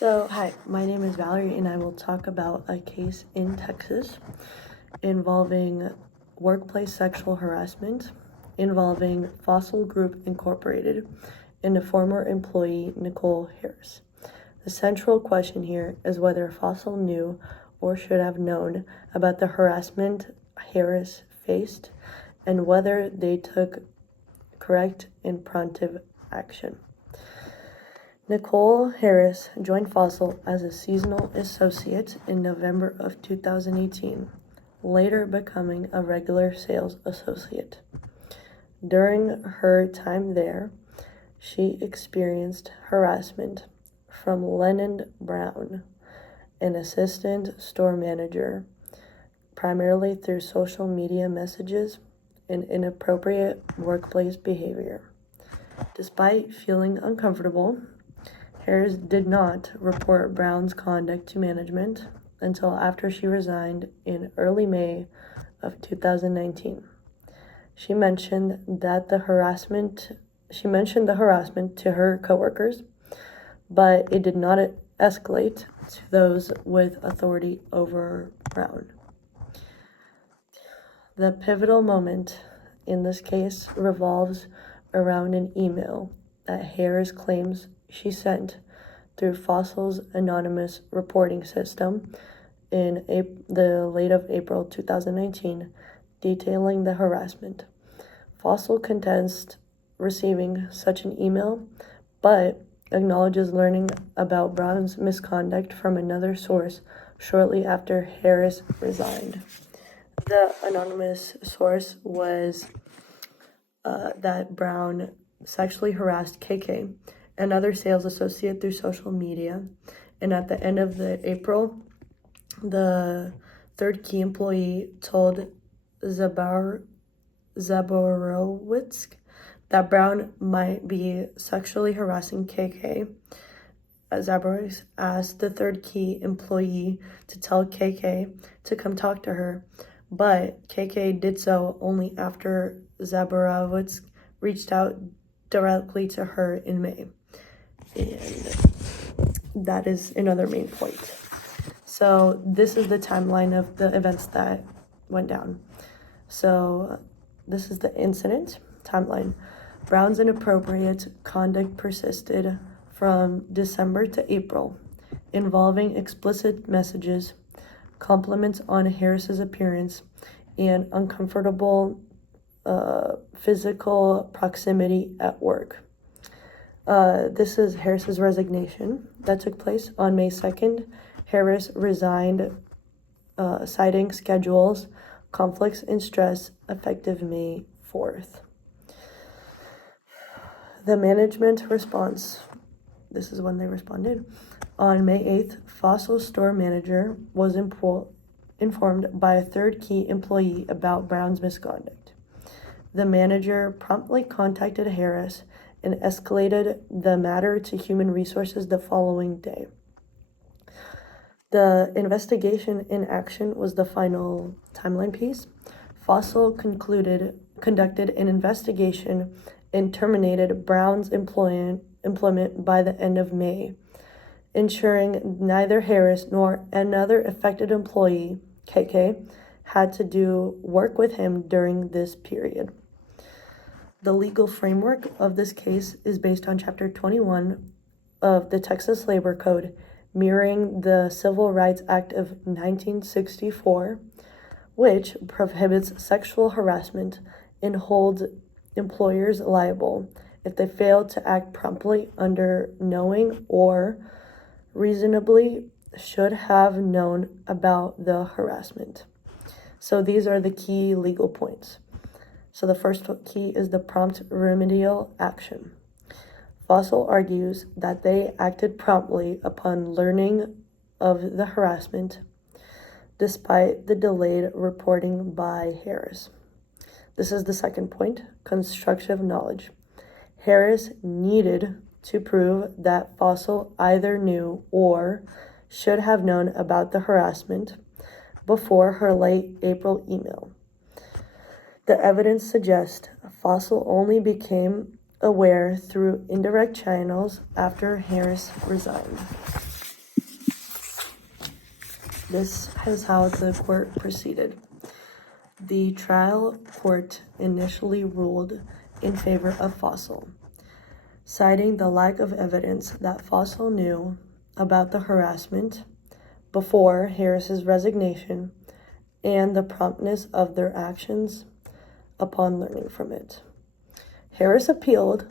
Hi, my name is Valerie, and I will talk about a case in Texas involving workplace sexual harassment involving Fossil Group Incorporated and a former employee, Nicole Harris. The central question here is whether Fossil knew or should have known about the harassment Harris faced and whether they took correct and promptive action. Nicole Harris joined Fossil as a seasonal associate in November of 2018, later becoming a regular sales associate. During her time there, she experienced harassment from Lennon Brown, an assistant store manager, primarily through social media messages and inappropriate workplace behavior. Despite feeling uncomfortable, Harris did not report Brown's conduct to management until after she resigned in early May of 2019. She mentioned the harassment to her coworkers, but it did not escalate to those with authority over Brown. The pivotal moment in this case revolves around an email that Harris claims she sent through Fossil's anonymous reporting system in the late of April 2019, detailing the harassment. Fossil contends receiving such an email, but acknowledges learning about Brown's misconduct from another source shortly after Harris resigned. The anonymous source was that Brown sexually harassed KK, another sales associate, through social media. And at the end of April, the third key employee told Zaborowicz that Brown might be sexually harassing KK. Zaborowicz asked the third key employee to tell KK to come talk to her, but KK did so only after Zaborowicz reached out directly to her in May. And that is another main point. So this is the timeline of the events that went down. So this is the incident timeline. Brown's inappropriate conduct persisted from December to April, involving explicit messages, compliments on Harris's appearance, and uncomfortable physical proximity at work. This is Harris's resignation that took place on May 2nd. Harris resigned, citing schedules, conflicts, and stress, effective May 4th. The management response. This is when they responded. On May 8th, Fossil store manager was informed by a third key employee about Brown's misconduct. The manager promptly contacted Harris and escalated the matter to Human Resources the following day. The investigation in action was the final timeline piece. Fossil conducted an investigation and terminated Brown's employment by the end of May, ensuring neither Harris nor another affected employee, KK, had to do work with him during this period. The legal framework of this case is based on Chapter 21 of the Texas Labor Code, mirroring the Civil Rights Act of 1964, which prohibits sexual harassment and holds employers liable if they fail to act promptly under knowing or reasonably should have known about the harassment. So these are the key legal points. So the first key is the prompt remedial action. Fossil argues that they acted promptly upon learning of the harassment, despite the delayed reporting by Harris. This is the second point, constructive knowledge. Harris needed to prove that Fossil either knew or should have known about the harassment before her late April email. The evidence suggests Fossil only became aware through indirect channels after Harris resigned. This is how the court proceeded. The trial court initially ruled in favor of Fossil, citing the lack of evidence that Fossil knew about the harassment before Harris's resignation and the promptness of their actions upon learning from it. Harris appealed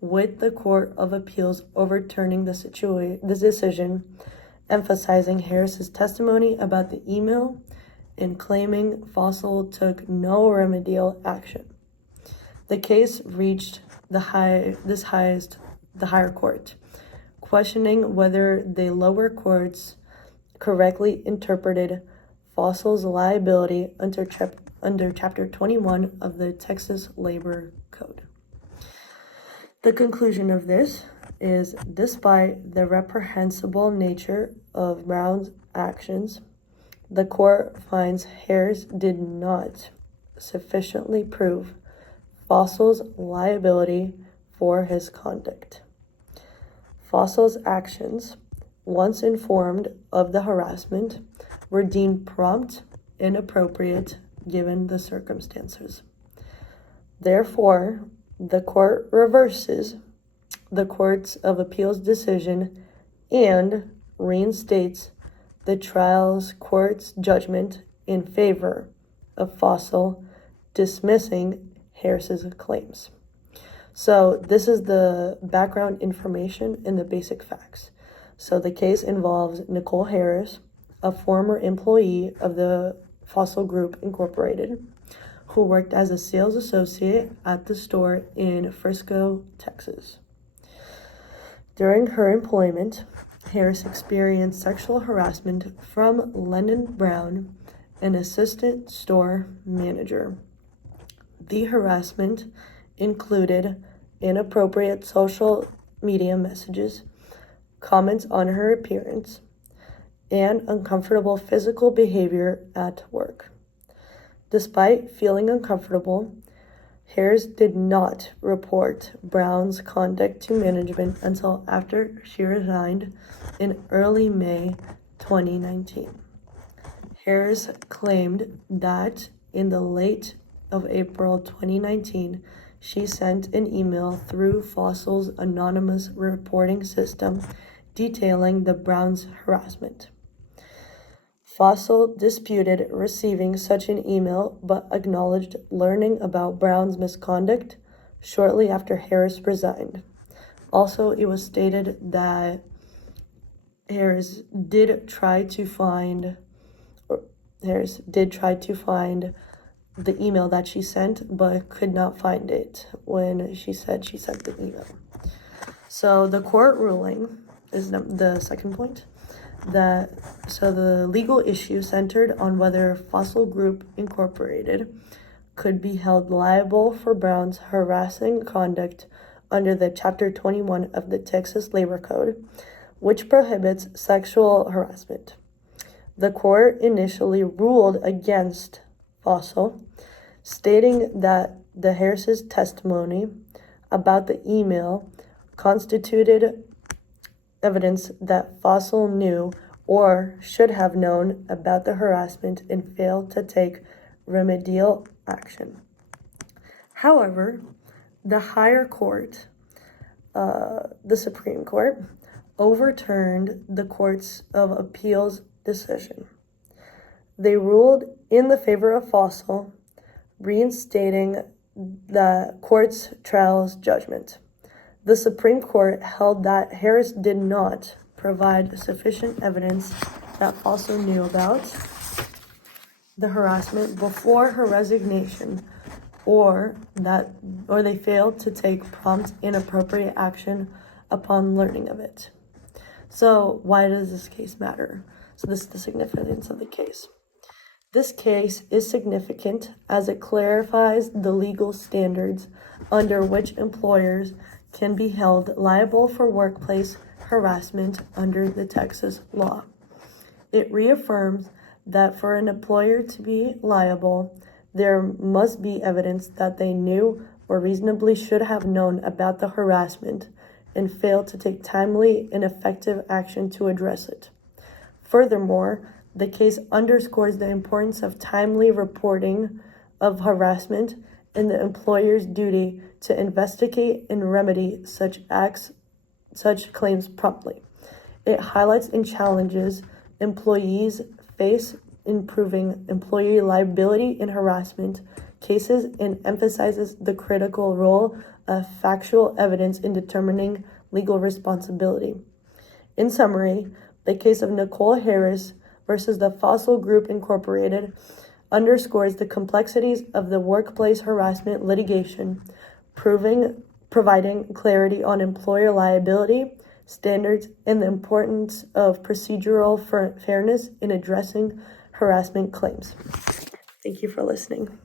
with the Court of Appeals overturning the decision, emphasizing Harris's testimony about the email and claiming Fossil took no remedial action. The case reached the higher court, questioning whether the lower courts correctly interpreted Fossil's liability under Chapter 21 of the Texas Labor Code. The conclusion of this is, despite the reprehensible nature of Brown's actions, the court finds Harris did not sufficiently prove Fossil's liability for his conduct. Fossil's actions, once informed of the harassment, were deemed prompt and appropriate given the circumstances. Therefore, the court reverses the Court of Appeals decision and reinstates the trial court's judgment in favor of Fossil, dismissing Harris's claims. So this is the background information and the basic facts. So the case involves Nicole Harris, a former employee of the Fossil Group Incorporated, who worked as a sales associate at the store in Frisco, Texas. During her employment, Harris experienced sexual harassment from Lennon Brown, an assistant store manager. The harassment included inappropriate social media messages, comments on her appearance, and uncomfortable physical behavior at work. Despite feeling uncomfortable, Harris did not report Brown's conduct to management until after she resigned in early May 2019. Harris claimed that in the late of April 2019, she sent an email through Fossil's anonymous reporting system detailing the Browns' harassment. Fossil disputed receiving such an email, but acknowledged learning about Brown's misconduct shortly after Harris resigned. Also, it was stated that Harris did try to find the email that she sent, but could not find it when she said she sent the email. So the court ruling is the second point. The legal issue centered on whether Fossil Group Incorporated could be held liable for Brown's harassing conduct under the Chapter 21 of the Texas Labor Code, which prohibits sexual harassment. The court initially ruled against Fossil, stating that the Harris's testimony about the email constituted evidence that Fossil knew or should have known about the harassment and failed to take remedial action. However, the higher court, the Supreme Court, overturned the Court of Appeals decision. They ruled in the favor of Fossil, reinstating the court's trial's judgment. The Supreme Court held that Harris did not provide sufficient evidence that Fossil knew about the harassment before her resignation, or they failed to take prompt and appropriate action upon learning of it. So why does this case matter? So this is the significance of the case. This case is significant as it clarifies the legal standards under which employers can be held liable for workplace harassment under the Texas law. It reaffirms that for an employer to be liable, there must be evidence that they knew or reasonably should have known about the harassment and failed to take timely and effective action to address it. Furthermore, the case underscores the importance of timely reporting of harassment and the employer's duty to investigate and remedy such claims promptly. It highlights and challenges employees face in proving employee liability in harassment cases and emphasizes the critical role of factual evidence in determining legal responsibility. In summary, the case of Nicole Harris versus the Fossil Group Incorporated underscores the complexities of the workplace harassment litigation, providing clarity on employer liability standards and the importance of procedural fairness in addressing harassment claims. Thank you for listening.